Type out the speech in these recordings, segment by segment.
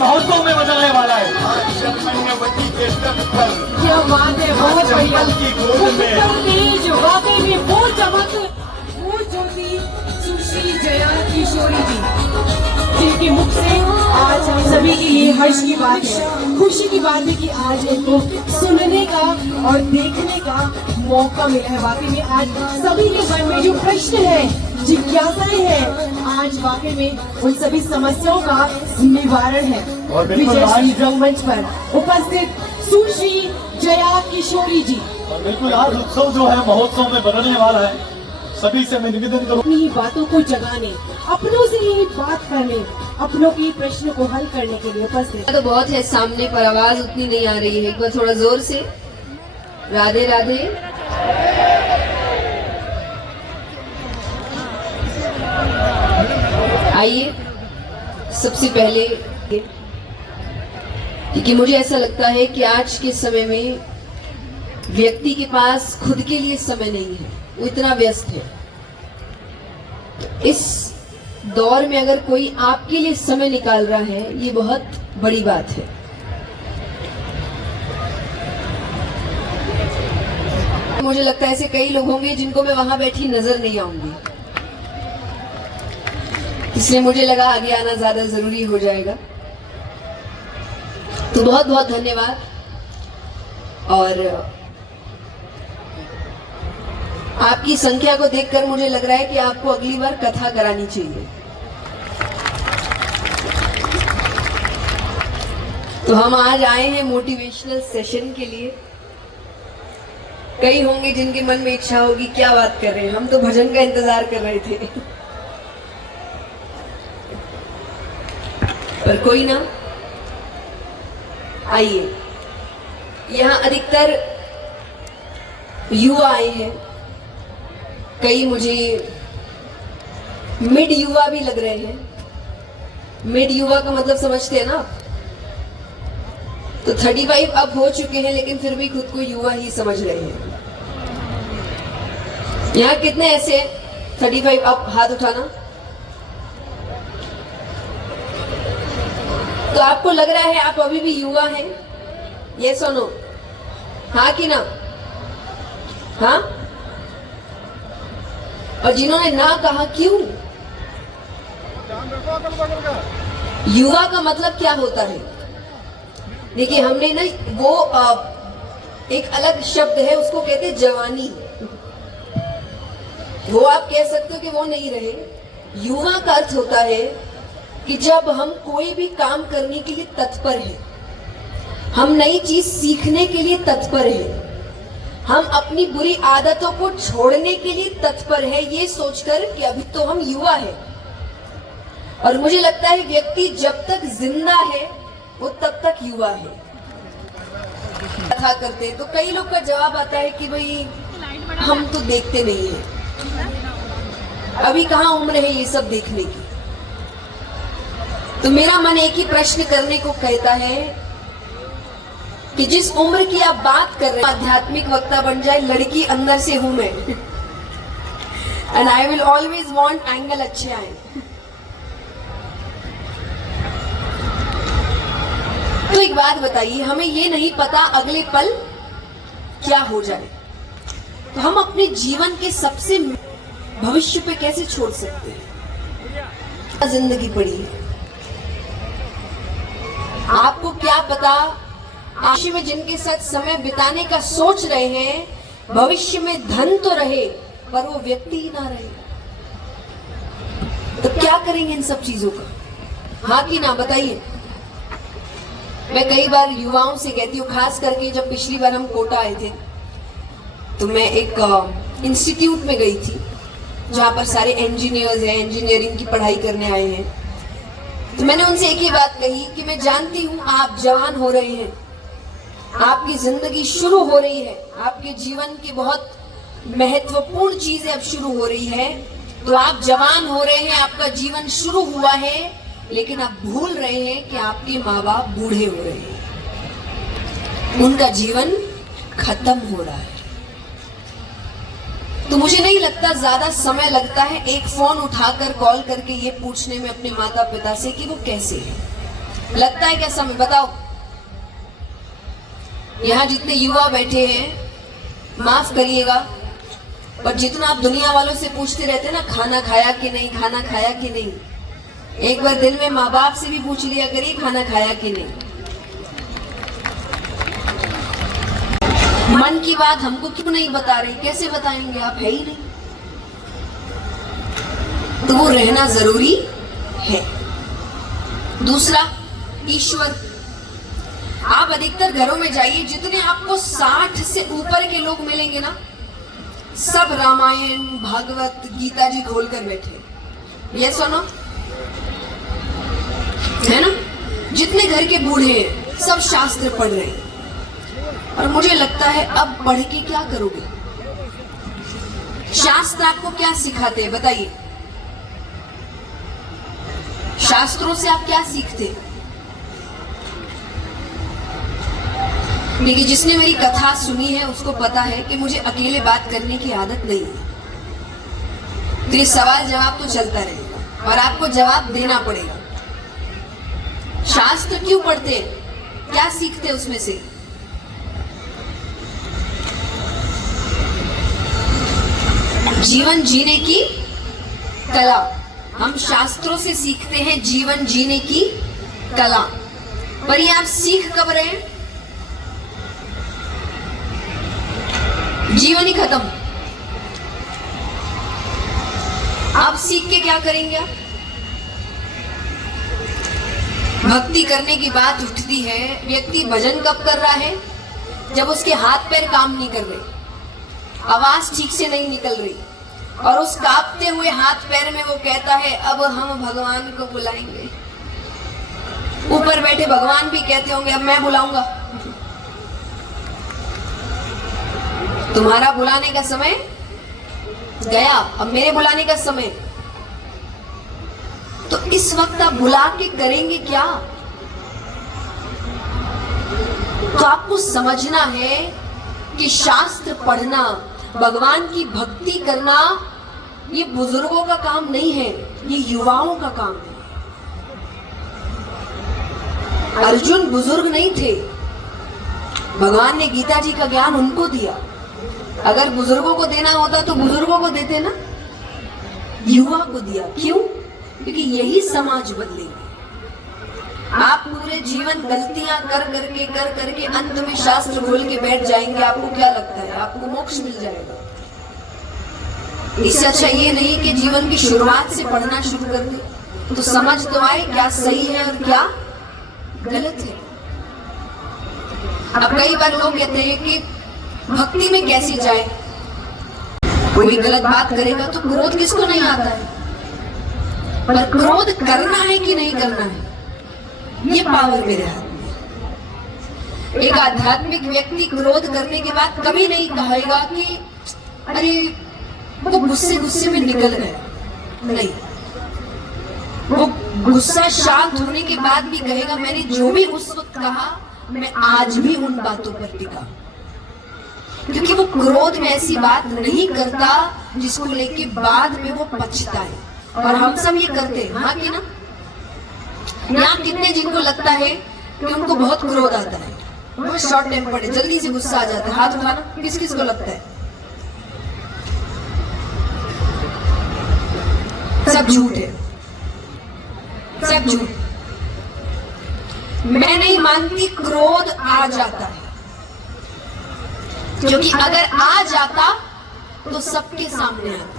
महोत्सव में बदलने वाला है। क्या बात है, बहुत बढ़िया। तेज वाकई में वो चमक, वो ज्योति सुश्री जया किशोरी जी, जिनके मुख से आज हम सभी के लिए हर्ष की बात है, खुशी की बात है कि आज इनको सुनने का और देखने का मौका मिला है। वाकई में आज सभी के मन में जो प्रश्न है, जिज्ञासाएं है, आज वाकई में उन सभी समस्याओं का निवारण है। विजयश्री रंगमंच पर उपस्थित सुश्री जया किशोरी जी। और बिल्कुल आज उत्सव जो है महोत्सव में बदलने वाला है। सभी से मैं निवेदन करूँ अपनी बातों को जगाने, अपनों से ही बात करने, अपनों के प्रश्न को हल करने के लिए उपस्थित। तो बहुत है सामने पर आवाज उतनी नहीं आ रही है, एक बार थोड़ा जोर से। राधे राधे। आइए सबसे पहले, क्योंकि मुझे ऐसा लगता है कि आज के समय में व्यक्ति के पास खुद के लिए समय नहीं है, वो इतना व्यस्त है। इस दौर में अगर कोई आपके लिए समय निकाल रहा है, ये बहुत बड़ी बात है। मुझे लगता है ऐसे कई लोग होंगे जिनको मैं वहां बैठी नजर नहीं आऊंगी, इसलिए मुझे लगा आगे आना ज्यादा जरूरी हो जाएगा। तो बहुत बहुत धन्यवाद। और आपकी संख्या को देखकर मुझे लग रहा है कि आपको अगली बार कथा करानी चाहिए। तो हम आज आए हैं मोटिवेशनल सेशन के लिए। कई होंगे जिनके मन में इच्छा होगी क्या बात कर रहे हैं, हम तो भजन का इंतजार कर रहे थे। पर कोई ना, आइए। यहाँ अधिकतर युवा आए हैं, कई मुझे मिड युवा भी लग रहे हैं। मिड युवा का मतलब समझते हैं ना आप? तो 35 अब हो चुके हैं, लेकिन फिर भी खुद को युवा ही समझ रहे हैं। यहाँ कितने ऐसे 35 अब? हाथ उठाना। तो आपको लग रहा है आप अभी भी युवा हैं? ये सुनो, हाँ कि ना? हाँ? और जिन्होंने ना कहा, क्यों? युवा का मतलब क्या होता है? देखिए, हमने ना वो एक अलग शब्द है, उसको कहते हैं जवानी। वो आप कह सकते हो कि वो नहीं रहे। युवा का अर्थ होता है कि जब हम कोई भी काम करने के लिए तत्पर हैं, हम नई चीज सीखने के लिए तत्पर हैं, हम अपनी बुरी आदतों को छोड़ने के लिए तत्पर है, ये सोचकर कि अभी तो हम युवा हैं। और मुझे लगता है व्यक्ति जब तक जिंदा है वो तब तक युवा है। कथा करते तो कई लोग का जवाब आता है कि भाई हम तो देखते नहीं है, अभी कहाँ उम्र है ये सब देखने की। तो मेरा मन एक ही प्रश्न करने को कहता है कि जिस उम्र की आप बात कर रहे हैं, आध्यात्मिक वक्ता बन जाए, लड़की अंदर से हूं मैं। And I will always want angle अच्छे आए। तो एक बात बताइए, हमें ये नहीं पता अगले पल क्या हो जाए, तो हम अपने जीवन के सबसे भविष्य पे कैसे छोड़ सकते हैं? जिंदगी पड़ी है, आपको क्या पता भविष्य में जिनके साथ समय बिताने का सोच रहे हैं, भविष्य में धन तो रहे पर वो व्यक्ति ही ना रहे। तो क्या करेंगे इन सब चीजों का? हाँ कि ना, बताइए। मैं कई बार युवाओं से कहती हूँ, खास करके जब पिछली बार हम कोटा आए थे, तो मैं एक इंस्टीट्यूट में गई थी जहाँ पर सारे इंजीनियर्स हैं, इंजीनियरिंग की पढ़ाई करने आए हैं। तो मैंने उनसे एक ही बात कही कि मैं जानती हूँ आप जवान हो रहे हैं, आपकी जिंदगी शुरू हो रही है, आपके जीवन की बहुत महत्वपूर्ण चीजें अब शुरू हो रही है। तो आप जवान हो रहे हैं, आपका जीवन शुरू हुआ है, लेकिन आप भूल रहे हैं कि आपके माँ बाप बूढ़े हो रहे हैं, उनका जीवन खत्म हो रहा है। तो मुझे नहीं लगता ज्यादा समय लगता है एक फोन उठाकर कॉल करके ये पूछने में अपने माता पिता से कि वो कैसे हैं। लगता है क्या समय? बताओ। यहाँ जितने युवा बैठे हैं, माफ करिएगा, पर जितना आप दुनिया वालों से पूछते रहते हैं ना, खाना खाया कि नहीं, खाना खाया कि नहीं, एक बार दिल में माँ बाप से भी पूछ लिया करिए खाना खाया कि नहीं। मन की बात हमको क्यों नहीं बता रहे? कैसे बताएंगे? आप है ही नहीं, तो वो रहना जरूरी है। दूसरा, ईश्वर। आप अधिकतर घरों में जाइए, जितने आपको 60 से ऊपर के लोग मिलेंगे ना, सब रामायण, भागवत, गीता जी खोलकर बैठे। ये सुनो, है ना? जितने घर के बूढ़े हैं सब शास्त्र पढ़ रहे हैं। और मुझे लगता है अब पढ़ के क्या करोगे? शास्त्र आपको क्या सिखाते हैं बताइए? शास्त्रों से आप क्या सीखते हैं? देखिए, जिसने मेरी कथा सुनी है उसको पता है कि मुझे अकेले बात करने की आदत नहीं है। तो ये सवाल जवाब तो चलता रहेगा और आपको जवाब देना पड़ेगा। शास्त्र क्यों पढ़ते हैं? क्या सीखते हैं उसमें से? जीवन जीने की कला। हम शास्त्रों से सीखते हैं जीवन जीने की कला, पर ये आप सीख कब रहे हैं? जीवन ही खत्म। आप सीख के क्या करेंगे? आप भक्ति करने की बात उठती है, व्यक्ति भजन कब कर रहा है? जब उसके हाथ पैर काम नहीं कर रहे, आवाज ठीक से नहीं निकल रही, और उस कांपते हुए हाथ पैर में वो कहता है अब हम भगवान को बुलाएंगे। ऊपर बैठे भगवान भी कहते होंगे अब मैं बुलाऊंगा। तुम्हारा बुलाने का समय गया, अब मेरे बुलाने का समय। तो इस वक्त आप बुला के करेंगे क्या? तो आपको समझना है कि शास्त्र पढ़ना, भगवान की भक्ति करना, ये बुजुर्गों का काम नहीं है, ये युवाओं का काम है। अर्जुन बुजुर्ग नहीं थे, भगवान ने गीता जी का ज्ञान उनको दिया। अगर बुजुर्गों को देना होता तो बुजुर्गों को देते ना, युवा को दिया। क्यों? क्योंकि यही समाज बदलेगी। आप पूरे जीवन गलतियां कर करके अंत में शास्त्र खोल के बैठ जाएंगे, आपको क्या लगता है आपको मोक्ष मिल जाएगा? इससे अच्छा ये नहीं कि जीवन की शुरुआत से पढ़ना शुरू कर दे, तो समझ तो आए क्या सही है और क्या गलत है। अब कई बार लोग कहते हैं कि भक्ति में कैसे जाए? कोई गलत बात करेगा तो क्रोध किसको नहीं आता है? पर क्रोध करना है कि नहीं करना है, ये पावर मेरे हाथ में। एक आध्यात्मिक व्यक्ति क्रोध करने के बाद कभी नहीं कहेगा कि अरे वो गुस्से में निकल गया, नहीं। वो गुस्सा शांत होने के बाद भी कहेगा मैंने जो भी उस वक्त कहा मैं आज भी उन बातों पर टिका, क्योंकि वो क्रोध में ऐसी बात नहीं करता जिसको लेके बाद में वो पछताए। और हम सब ये करते हैं, हाँ कि ना? यहाँ कितने जिनको लगता है कि उनको बहुत क्रोध आता है, वो शॉर्ट टेम्पर्ड है, जल्दी से गुस्सा आ जाता है? हाथ उठाना, किस किस को लगता है? सब झूठ है, सब झूठ। मैं नहीं मानती क्रोध आ जाता है, क्योंकि अगर आ जाता तो सबके सामने आता।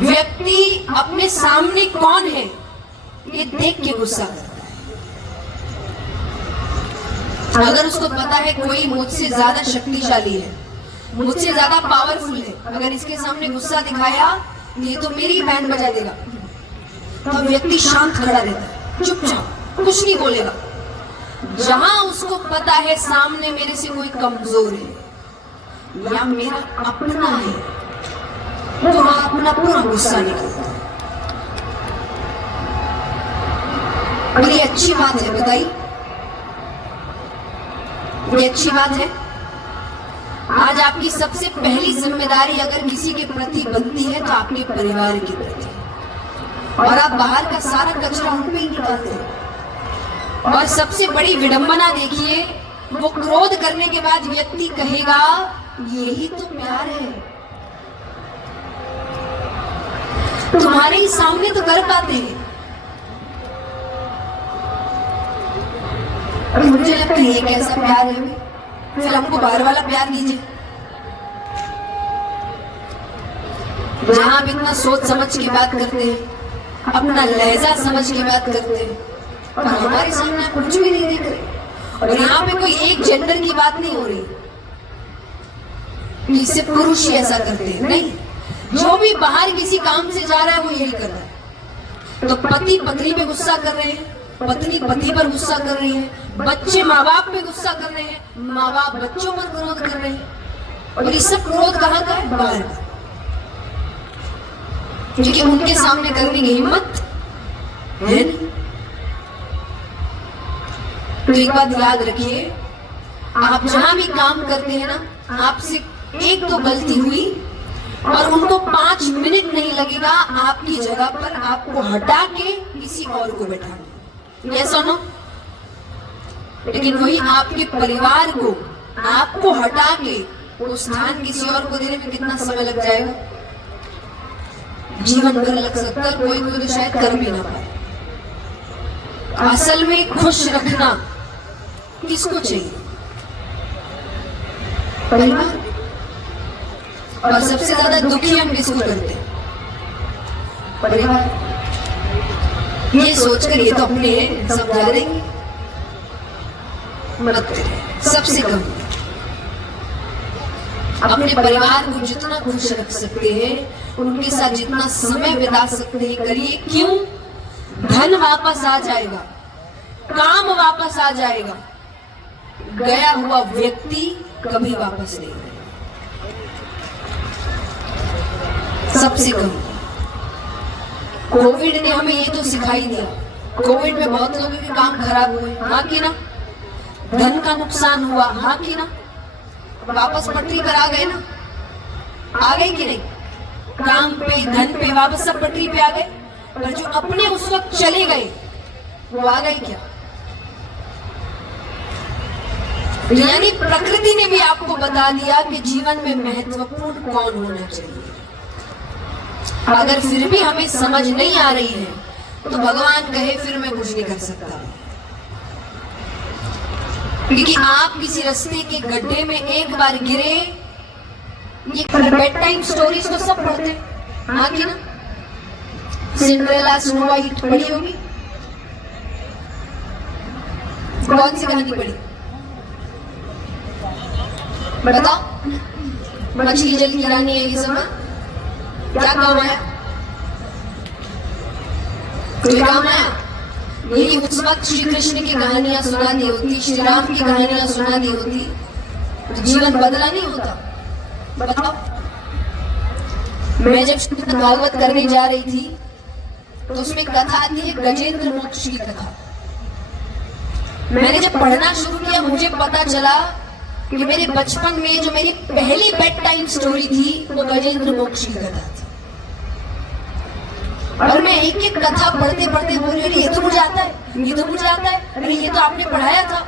व्यक्ति अपने सामने कौन है ये देख के गुस्सा करता है। अगर उसको पता है कोई मुझसे ज्यादा शक्तिशाली है, मुझसे ज्यादा पावरफुल है, अगर इसके सामने गुस्सा दिखाया ये तो मेरी बैंड बजा देगा, तो व्यक्ति शांत खड़ा रहता है, चुपचाप, कुछ नहीं बोलेगा। जहां उसको पता है सामने मेरे से कोई कमजोर है या मेरा अपना है, तो वहां अपना पूरा गुस्सा निकलता है। और ये अच्छी बात है, बताइए, ये अच्छी बात है। आज आपकी सबसे पहली जिम्मेदारी अगर किसी के प्रति बनती है तो आपके परिवार के प्रति, और आप बाहर का सारा कचरा उन पे ही निकालते हैं। और सबसे बड़ी विडंबना देखिए, वो क्रोध करने के बाद व्यक्ति कहेगा यही तो प्यार है, तुम्हारे ही सामने तो कर पाते हैं। और मुझे लगता है ये कैसा प्यार है, फिर हमको बाहर वाला प्यार दीजिए, जहां आप इतना सोच समझ के बात करते हैं, अपना लहजा समझ के बात करते हैं, और हमारे सामने आप कुछ भी नहीं देख रहे। और यहाँ पे कोई एक जेंडर की बात नहीं हो रही कि सिर्फ पुरुष ही ऐसा करते हैं, नहीं, जो भी बाहर किसी काम से जा रहा है वो यही कर रहा है। तो पति पत्नी पे गुस्सा कर रहे हैं, पत्नी पति पर गुस्सा कर रही है, बच्चे माँ बाप पे गुस्सा कर रहे हैं, माँ बाप बच्चों पर क्रोध कर रहे हैं। और ये सब क्रोध कहाँ का है? बाहर का, क्योंकि उनके सामने करने की हिम्मत है नहीं। तो एक बात याद रखिए, आप जहां भी काम करते हैं ना, आपसे एक तो गलती हुई और उनको 5 मिनट नहीं लगेगा आपकी जगह पर आपको हटा के किसी और को बैठाने, ये सुनो। लेकिन वही आपके परिवार को आपको हटा के वो स्थान किसी और को देने में कितना समय लग जाएगा? जीवन भर लग सकता है, कोई कोई तो शायद कर भी ना पाए। असल में खुश रखना किसको चाहिए? परिवार। और सबसे ज्यादा दुखी हम किसको करते हैं? परिवार। ये सोचकर ये तो अपने समझा देंगे, मदद करें। सबसे कम अपने परिवार को जितना खुश रख सकते हैं, उनके साथ जितना समय बिता सकते हैं करिए। क्यों? धन वापस आ जाएगा, काम वापस आ जाएगा, गया हुआ व्यक्ति कभी वापस नहीं आएगा। सबसे कम कोविड ने हमें ये तो सिखाई दिया। कोविड में बहुत लोगों के काम खराब हुए, हाँ कि ना? धन का नुकसान हुआ, हाँ कि ना? वापस पटरी पर आ गए ना? आ गए कि नहीं? काम पे, धन पे वापस सब पटरी पे आ गए। पर जो अपने उस वक्त चले गए वो आ गए क्या? यानी प्रकृति ने भी आपको बता दिया कि जीवन में महत्वपूर्ण कौन होना चाहिए। अगर फिर भी हमें समझ नहीं आ रही है तो भगवान कहे फिर मैं कुछ नहीं कर सकता, क्योंकि आप किसी रास्ते के गड्ढे में एक बार गिरे। ये बेड टाइम स्टोरीज तो सब पढ़ते हैं, हाँ कि ना? सिंड्रेला, स्नो वाइट पढ़ी होगी। कौन सी कहानी पढ़ी? बताओ। मछली जल की रानी है, ये सब क्या काम आया? कोई काम आया? यही उस वक्त श्री कृष्ण की कहानियां सुना दी होती, श्री राम की कहानियां सुना दी होती, तो जीवन बदला नहीं होता। बताओ। मैं जब श्रीमद् भागवत करने जा रही थी तो उसमें कथा आती है गजेंद्र मोक्ष की कथा। मैंने जब पढ़ना शुरू किया मुझे पता चला कि मेरे बचपन में जो मेरी पहली बेड टाइम स्टोरी थी वो गजेंद्र मोक्ष की कथा थी। और मैं एक एक कथा पढ़ते पढ़ते बोल रही, ये तो मुझे आता है, ये तो मुझे आता है, अरे ये तो आपने पढ़ाया था।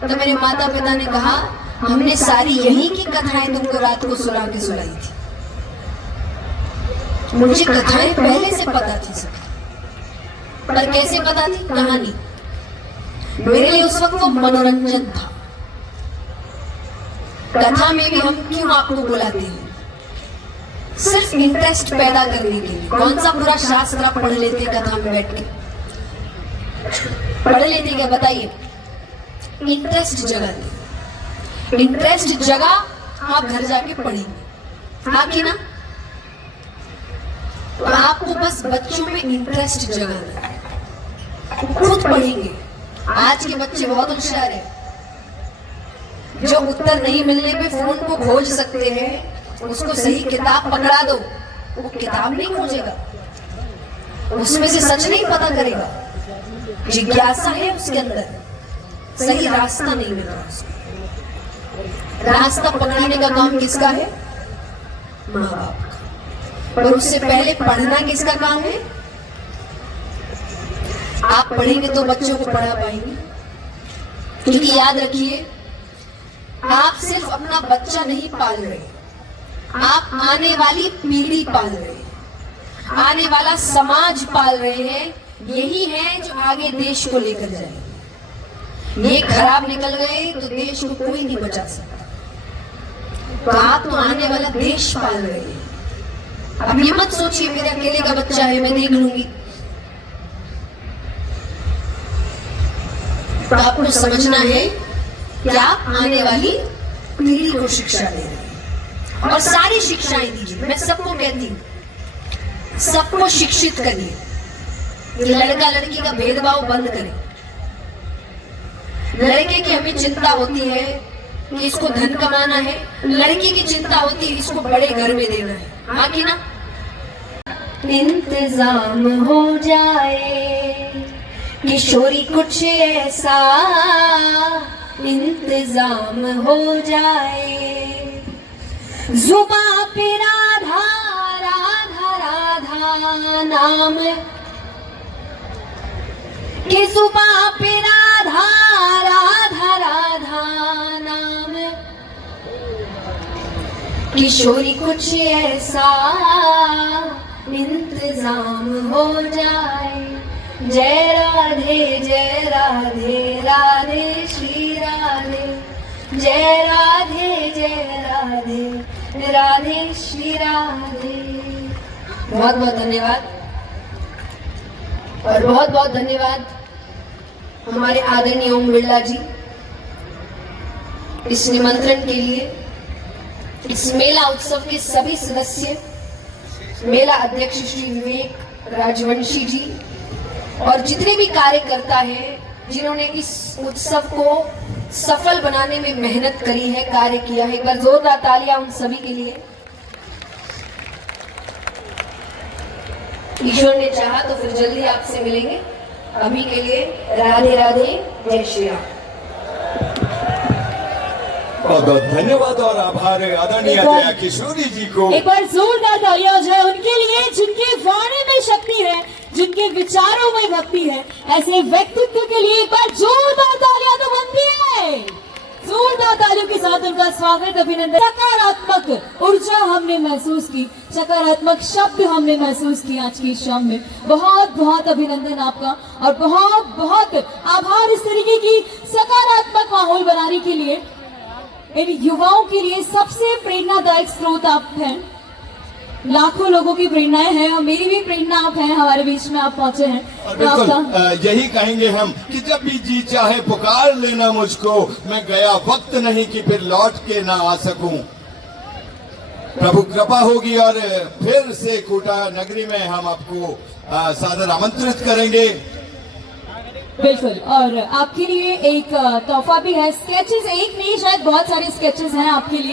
तो मेरे माता पिता ने कहा हमने सारी यही की कथाएं तुमको रात को सुला के सुनाई थी। मुझे कथाएं पहले से पता थी सब, पर कैसे पता थी? कहानी। मेरे लिए उस वक्त वो मनोरंजन था। कथा में भी हम क्यों आपको बुलाते हैं? सिर्फ इंटरेस्ट पैदा करने के लिए। कौन सा पूरा शास्त्र आप पढ़ लेते कथा में बैठ के? पढ़ लेते क्या? बताइए। इंटरेस्ट जगाते। इंटरेस्ट जगा, आप घर जाके पढ़ेंगे, हाँ कि ना? तो आपको बस बच्चों में इंटरेस्ट जगाना है, खुद पढ़ेंगे। आज के बच्चे बहुत होशियार है, जो उत्तर नहीं मिलने पे फोन को खोज सकते हैं। उसको सही किताब पकड़ा दो, वो किताब नहीं खोजेगा, उसमें से सच नहीं पता करेगा। जिज्ञासा है उसके अंदर, सही रास्ता नहीं मिल रहा उसको। रास्ता पकड़ने का काम किसका है? माँ बाप का। पर उससे पहले पढ़ना किसका काम है? आप पढ़ेंगे तो बच्चों को पढ़ा पाएंगे। क्योंकि याद रखिए, आप सिर्फ अपना बच्चा नहीं पाल रहे, आप आने वाली पीढ़ी पाल रहे हैं, आने वाला समाज पाल रहे हैं। यही है जो आगे देश को लेकर जाए। ये खराब निकल गए तो देश को कोई नहीं बचा सकता। तो आप तो आने वाला देश पाल रहे हैं। अब ये मत सोचिए मेरे अकेले का बच्चा है, मैं देख लूंगी। तो आपको समझना है कि आप आने वाली पीढ़ी को शिक्षा दे रहे हैं, और सारी शिक्षाएं दीजिए। मैं सबको कहती हूँ, सबको शिक्षित करिए। लड़का लड़की का भेदभाव बंद करें। लड़के की हमें चिंता होती है कि इसको धन कमाना है, लड़की की चिंता होती है इसको बड़े घर में देना है, हाँ कि ना? इंतजाम हो जाए किशोरी कुछ ऐसा, इंतजाम हो जाए। जुबां पे राधा राधा राधा नाम, कि जुबां पे राधा राधा राधा नाम, किशोरी कुछ ऐसा इंतजाम हो जाए। जय राधे राधे श्री राधे, जय राधे राधे श्री राधे। बहुत बहुत धन्यवाद, और बहुत बहुत धन्यवाद हमारे आदरणीय ओम बिरला जी इस निमंत्रण के लिए। इस मेला उत्सव के सभी सदस्य, मेला अध्यक्ष श्री विवेक राजवंशी जी, और जितने भी कार्यकर्ता हैं जिन्होंने इस उत्सव को सफल बनाने में मेहनत करी है, कार्य किया है, एक बार जोरदार तालियां उन सभी के लिए। ईश्वर ने चाहा तो फिर जल्दी आपसे मिलेंगे। अभी के लिए राधे राधे, जय श्री राम। बहुत बहुत धन्यवाद और आभार आदरणीय जया किशोरी जी को। एक बार जोरदार तालियां हो जाए उनके लिए, जिनकी वाणी में शक्ति है, जिनके विचारों में भक्ति है। ऐसे व्यक्तित्व के लिए एक बार जोरदार तालियां तो बनती है। जोरदार तालियों के साथ उनका स्वागत, अभिनंदन। सकारात्मक ऊर्जा हमने महसूस की, सकारात्मक शब्द हमने महसूस किया आज की शाम में। बहुत बहुत अभिनंदन आपका, और बहुत बहुत आभार इस तरीके की सकारात्मक माहौल बनाने के लिए। इन युवाओं के लिए सबसे प्रेरणादायक स्रोत आप हैं। लाखों लोगों की प्रेरणाएं हैं, और मेरी भी प्रेरणा आप हैं। हमारे बीच में आप पहुंचे हैं, तो आपका यही कहेंगे हम कि जब भी जी चाहे पुकार लेना मुझको, मैं गया वक्त नहीं कि फिर लौट के ना आ सकूं। प्रभु कृपा होगी और फिर से कोटा नगरी में हम आपको सादर आमंत्रित करेंगे। बिल्कुल, और आपके लिए एक तोहफा भी है। स्केचेस एक नहीं, शायद बहुत सारे स्केचेस हैं आपके लिए।